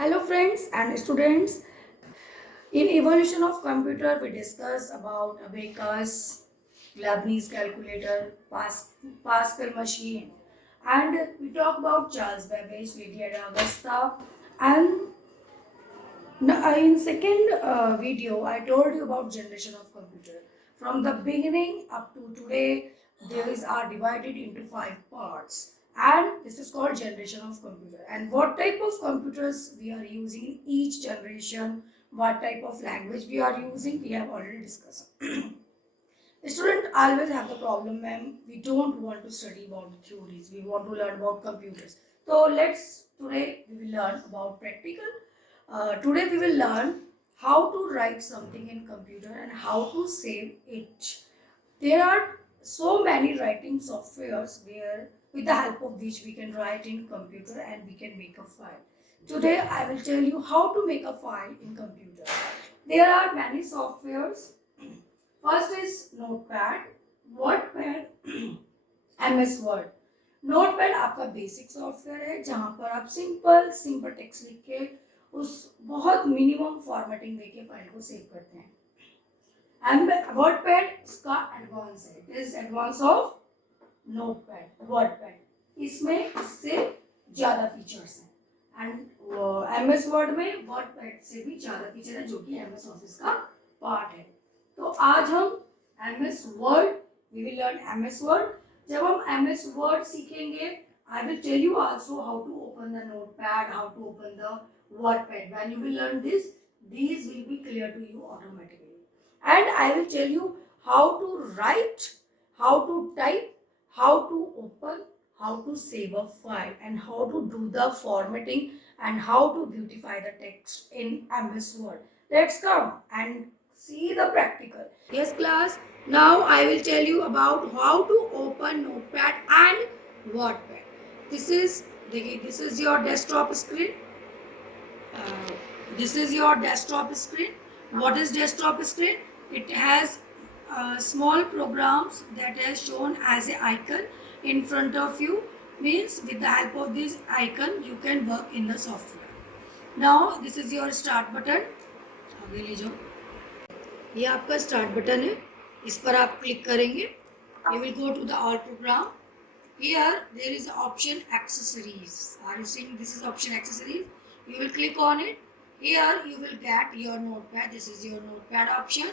Hello friends and students. In evolution of computer, we discuss about abacus, Leibniz calculator, Pascal machine, and we talk about Charles Babbage, Lady Ada Augusta, and in second video, I told you about generation of computer. From the beginning up to today, these are divided into 5 parts, and this is called generation of computer. And what type of computers we are using in each generation, what type of language we are using, we have already discussed. Student always have the problem, ma'am. We don't want to study about the theories. We want to learn about computers. So today we will learn about practical. Today we will learn how to write something in computer and how to save it. There are so many writing softwares where with the help of which we can write in computer and we can make a file. Today I will tell you how to make a file in computer. There are many softwares. First is Notepad, WordPad, MS Word. Notepad आपका basic software है जहां पर आप simple text लिख के उस बहुत minimum formatting देके फाइल को सेव करते हैं। एंड वर्डपैड इसका एडवांस है, it is advance of notepad WordPad. इसमें इससे ज़्यादा फीचर्स हैं एंड एमएस वर्ड में वर्डपैड से भी ज़्यादा फीचर है जो कि एमएस ऑफिस का पार्ट है। तो आज हम MS Word we will learn MS Word. जब हम एमएस वर्ड सीखेंगे I will tell you also how to open the notepad, how to open the wordpad. When you will learn this, these will be clear to you automatically. And I will tell you how to write, how to type, how to open, how to save a file, and how to do the formatting and how to beautify the text in MS Word. Let's come and see the practical. Yes class, now I will tell you about how to open Notepad and WordPad. This is your desktop screen. This is your desktop screen. What is desktop screen? It has small programs that is shown as an icon in front of you. Means with the help of this icon you can work in the software. Now this is your start button. आगे ले जाओ, ये आपका start button है, इस पर आप click करेंगे. You will go to the all program. Here there is option accessories. Are you seeing this is option accessories? You will click on it. Here you will get your notepad. This is your notepad option.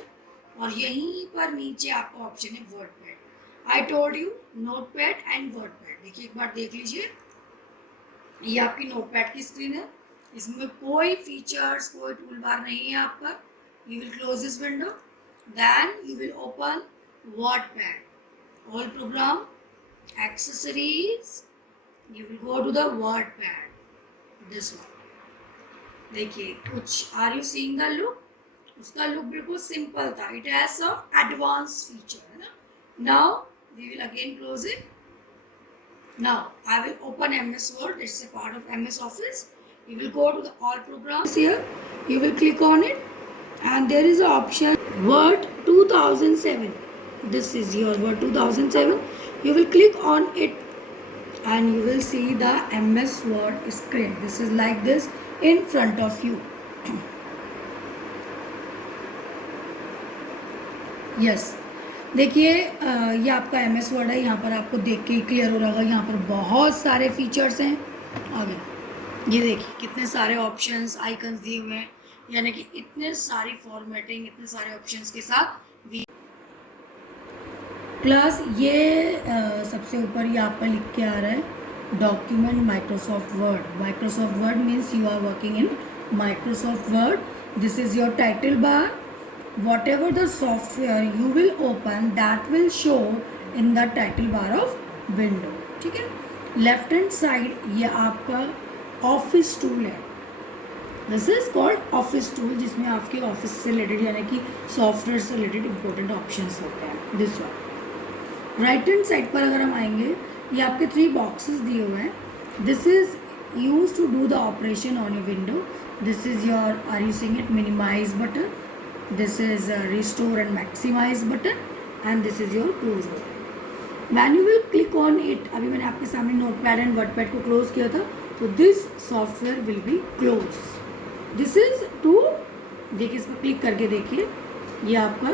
और यहीं पर नीचे आपका option है WordPad. I told you notepad and WordPad. देखिए एक बार देख लीजिए, ये आपकी नोटपैड की स्क्रीन है. इसमें कोई फीचर्स, कोई टूल बार नहीं है आपका. You will close this window, then you will open WordPad. All program, accessories, you will go to the WordPad. This one देखिए कुछ, are you seeing the look? उसका लुक बिल्कुल सिंपल था. It has some advance feature है ना. Now we will again close it. Now I will open MS Word. It's a part of MS Office. You will go to the all programs here. You will click on it and there is an option Word 2007. This is your Word 2007. You will click on it and you will see the MS Word screen. This is like this in front of you. Yes. देखिए ये आपका MS Word है. यहाँ पर आपको देख के ही clear हो रहा होगा. यहाँ पर बहुत सारे फीचर्स हैं. आगे ये देखिए कितने सारे ऑप्शंस, आइकन्स दिए हुए हैं, यानी कि इतने सारी फॉर्मेटिंग, इतने सारे ऑप्शंस के साथ वी क्लास. ये सबसे ऊपर ये आपका लिख के आ रहा है document Microsoft Word. Microsoft Word means you are working in Microsoft Word. This is your title bar. Whatever the software you will open that will show in the title bar of window. ठीक है. Left hand side ये आपका office tool है. This is called office tool, जिसमें आपके office से related यानी कि सॉफ्टवेयर से रिलेटेड इंपॉर्टेंट ऑप्शंस होते हैं. This one. Right hand side पर अगर हम आएंगे, ये आपके 3 बॉक्सेस दिए हुए हैं. This is use to do the operation on a window. This is your, are you seeing it, minimize button. This is restore and maximize button and this is your close button. When you will click on it, अभी मैंने आपके सामने Notepad and WordPad को close किया था, तो this software will be close. This is to, देखिए इस पर क्लिक करके देखिए, ये आपका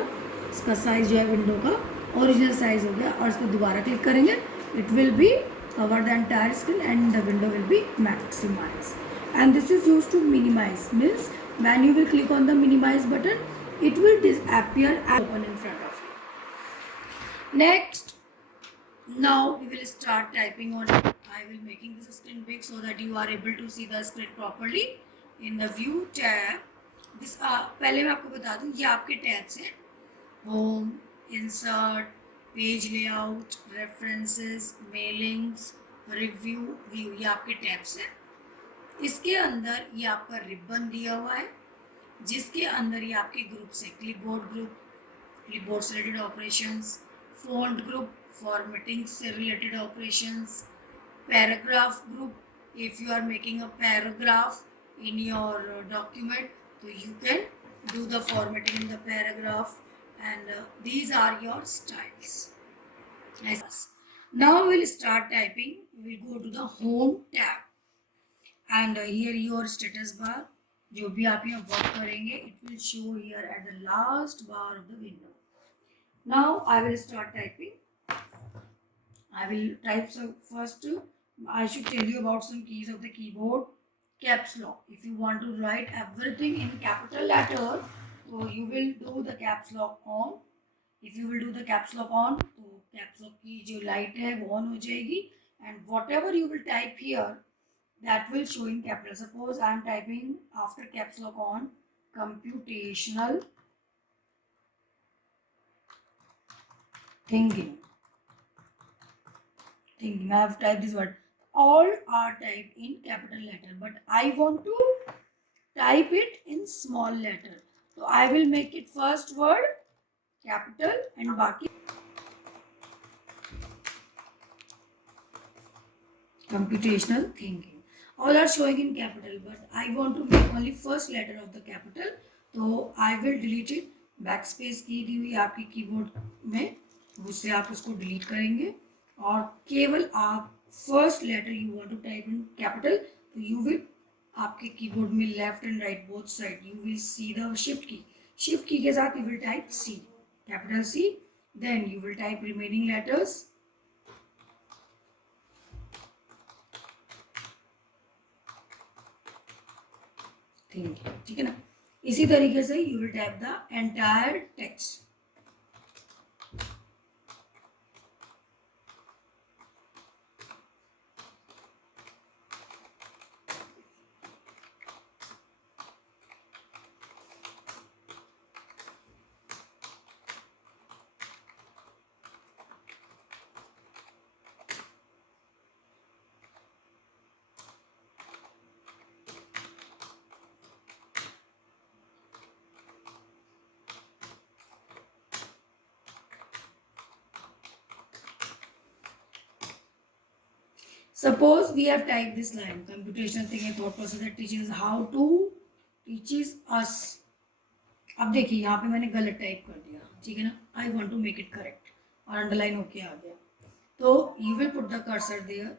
इसका साइज जो है विंडो का ओरिजिनल साइज हो गया. और इस पर दोबारा क्लिक करेंगे, it will be cover the entire screen and the window will be maximize. And this is used to minimize, means when you will click on the minimize button, it will disappear and open in front of you. Next, now we will start typing on it. I will making this screen big so that you are able to see the screen properly. In the view tab, this पहले मैं आपको बता दूं, ये आपके tabs हैं. Home, insert, page layout, references, mailings, review, view, ये आपके टैब्स हैं. इसके अंदर ये आपका रिबन दिया हुआ है, जिसके अंदर ये आपके ग्रुप से क्लिपबोर्ड से related operations, font group, formatting से related operations, paragraph group, if you are making a paragraph in your document, तो you can do the formatting in the paragraph, and these are your styles. Yes. Now we'll start typing. We'll go to the home tab. And here your status bar, जो भी आप यहाँ work करेंगे, it will show here at the last bar of the window. Now I will start typing. I will type. So first I should tell you about some keys of the keyboard. Caps lock. If you want to write everything in capital letter, so you will do the caps lock on. If you will do the caps lock on, तो caps lock की जो light है वो on हो जाएगी, and whatever you will type here, that will show in capital. Suppose I am typing after caps lock on computational thinking. I have typed this word. All are typed in capital letter, but I want to type it in small letter. So I will make it first word capital and baki computational thinking. All are showing in capital, but I want to make only first letter of the capital, so I will delete it. Backspace की दी हुई आपकी keyboard में, उससे आप उसको delete करेंगे, और केवल आप first letter you want to type in capital, तो यू विल आपके कीबोर्ड में left and right both side you will see the shift key के साथ you will type C, capital C, then you will type remaining letters. ठीक है ना. इसी तरीके से you will type the entire text. Suppose we have typed this line, computational thinking thought process that teaches how to teaches us. अब देखिए यहाँ पे मैंने गलत टाइप कर दिया, ठीक है ना. I want to make it correct, और अंडरलाइन होके आ गया, तो you will put the cursor there.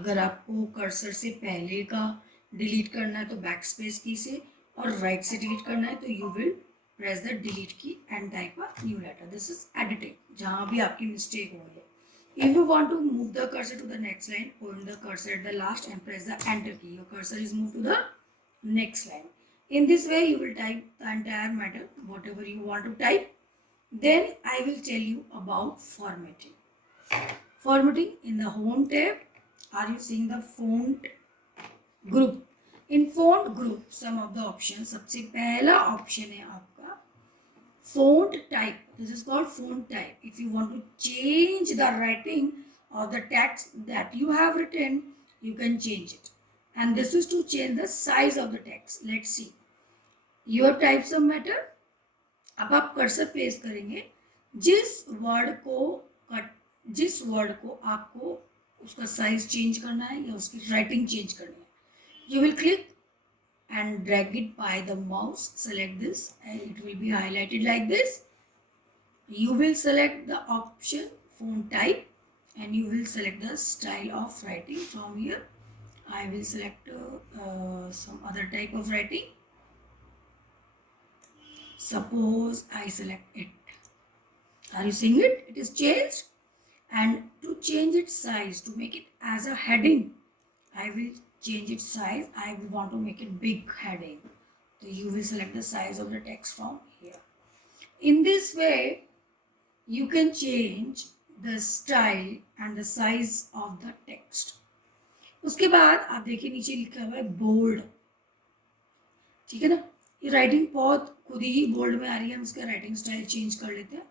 अगर आपको कर्सर से पहले का डिलीट करना है तो बैक स्पेस की से, और राइट से डिलीट करना है तो you will press the delete key and type a new letter. This is editing, जहाँ भी आपकी मिस्टेक हो रही है. If you want to move the cursor to the next line, point the cursor at the last and press the enter key. Your cursor is moved to the next line. In this way, you will type the entire matter, whatever you want to type. Then I will tell you about formatting. Formatting in the home tab. Are you seeing the font group? In font group, some of the options. सबसे पहला option है आपका font type. This is called font type. If you want to change the writing of the text that you have written, you can change it. And this is to change the size of the text. Let's see. Your types of matter. अब आप cursor place करेंगे, जिस word को आपको उसका size change करना है या उसकी राइटिंग चेंज करनी है, you will click and drag it by the mouse. Select this and it will be highlighted like this. You will select the option font type and you will select the style of writing from here. I will select some other type of writing. Suppose I select it. Are you seeing it? It is changed. And to change its size, to make it as a heading, I will change its size. I will want to make it big heading. So you will select the size of the text from here. In this way, you can change the style and the size of the text. उसके बाद आप देखिए नीचे लिखा हुआ है bold, ठीक है ना। ये राइटिंग बहुत खुद ही बोल्ड में आ रही है, हम इसका राइटिंग स्टाइल चेंज कर लेते हैं।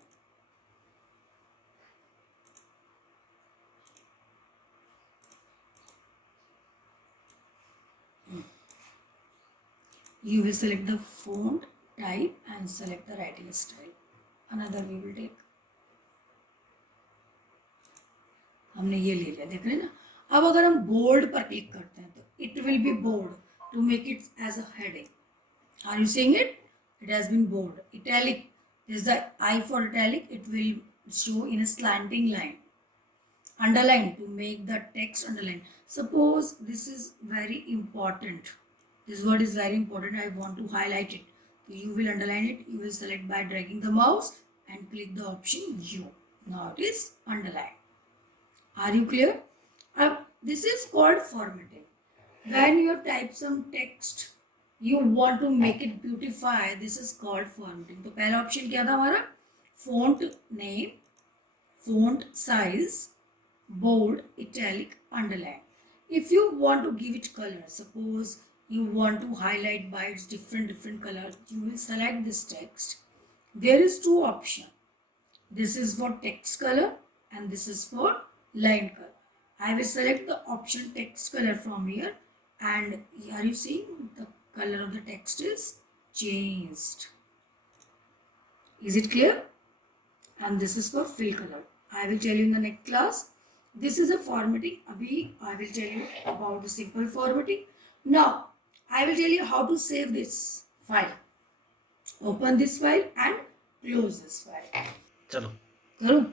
You will select the font type and select the writing style. Another we will take. हमने ये ले लिया, देख रहे हैं ना। अब अगर हम बोल्ड पर क्लिक करते हैं तो it will be bold to make it as a heading. Are you seeing it? It has been bold. Italic, this is the I for italic. It will show in a slanting line. Underline, to make the text underline. Suppose this is very important. This word is very important. I want to highlight it. So you will underline it. You will select by dragging the mouse and click the option U. Now it is underlined. Are you clear? This is called formatting. When you type some text, you want to make it beautify. This is called formatting. तो पहला option क्या था हमारा? Font name, font size, bold, italic, underline. If you want to give it color, suppose you want to highlight by its different color, you will select this text. There is two options. This is for text color and this is for line color. I will select the option text color from here, and are you seeing the color of the text is changed? Is it clear? And this is for fill color. I will tell you in the next class. This is a formatting. Abhi I will tell you about the simple formatting. Now I will tell you how to save this file. Open this file and close this file. चलो Karo.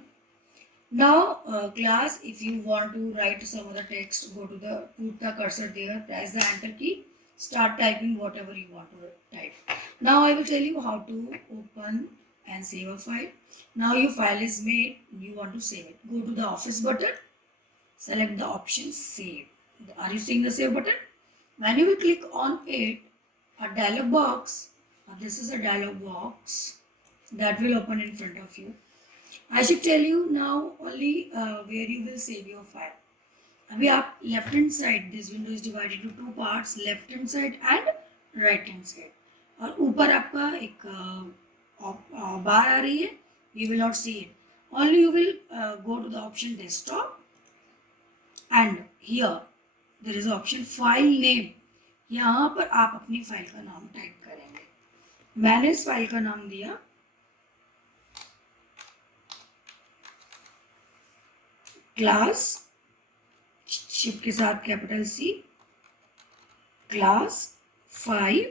Now class, if you want to write some other text, go to the put the cursor there, press the enter key, start typing whatever you want to type. Now I will tell you how to open and save a file. Now your file is made, you want to save it. Go to the office button, select the option save. Are you seeing the save button? When you will click on it, a dialog box, this is a dialog box that will open in front of you. I should tell you now only where you will save your file. अभी आप left hand side, this window is divided into two parts, left hand side and right hand side. और ऊपर आपका एक बार आ रही है, you will not see it. Only you will go to the option desktop, and here there is option file name. यहाँ पर आप अपनी फाइल का नाम टाइप करेंगे. मैंने इस फाइल का नाम दिया क्लास, शिफ्ट के साथ कैपिटल C, क्लास 5.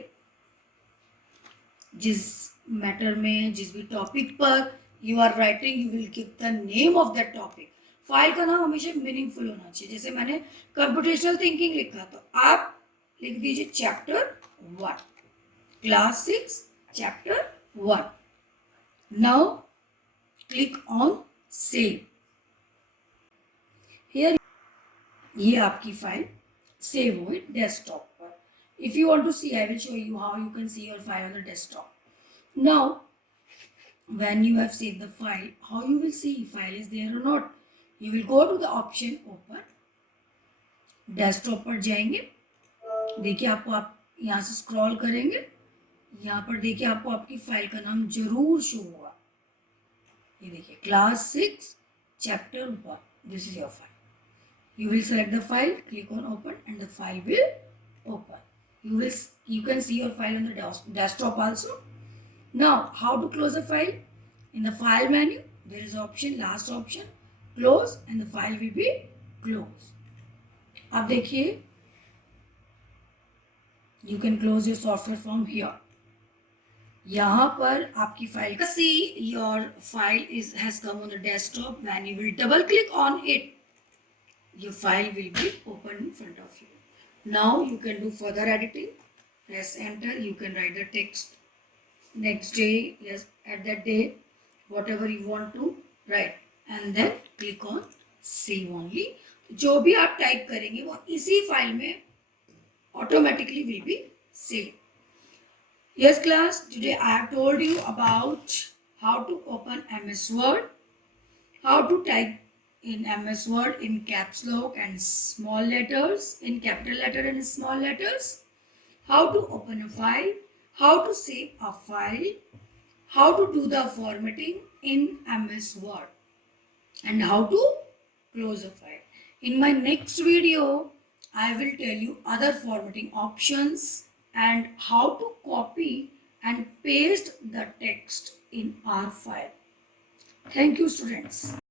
जिस मैटर में, जिस भी टॉपिक पर you are writing, you will give the name of that topic. File का नाम हमेशा मीनिंगफुल होना चाहिए. जैसे मैंने कंप्यूटेशनल थिंकिंग लिखा, तो आप लिख दीजिए chapter 1, class 6 chapter 1. Now click on save. Here ये आपकी फाइल सेव हुई डेस्कटॉप पर. If you want to see, I will show you how you can see your file on the desktop. Now when you have saved the file, how you will see file is there or not? You will go to the option open, desktop पर जाएंगे. देखिए आपको, आप यहाँ से scroll करेंगे, यहाँ पर देखिए आपको आपकी फाइल का नाम जरूर शो होगा. ये देखिए class 6 chapter 1. This is your file. You will select the file, click on open, and the file will open. You can see your file on the desktop also. Now how to close a file? In the file menu there is option, last option, close, and the file will be closed. अब देखिए, you can close your software from here. यहाँ पर आपकी file का see your file has come on the desktop. When you will double click on it, your file will be open in front of you. Now you can do further editing. Press enter. You can write the text next day, yes, at that day, whatever you want to write, and then click on save only. जो भी आप type करेंगे वो इसी file में automatically will be saved. Yes class, today I have told you about how to open MS Word, how to type in MS Word in caps lock and small letters, in capital letter and small letters, how to open a file, how to save a file, how to do the formatting in MS Word, and how to close a file. In my next video, I will tell you other formatting options and how to copy and paste the text in our file. Thank you, students.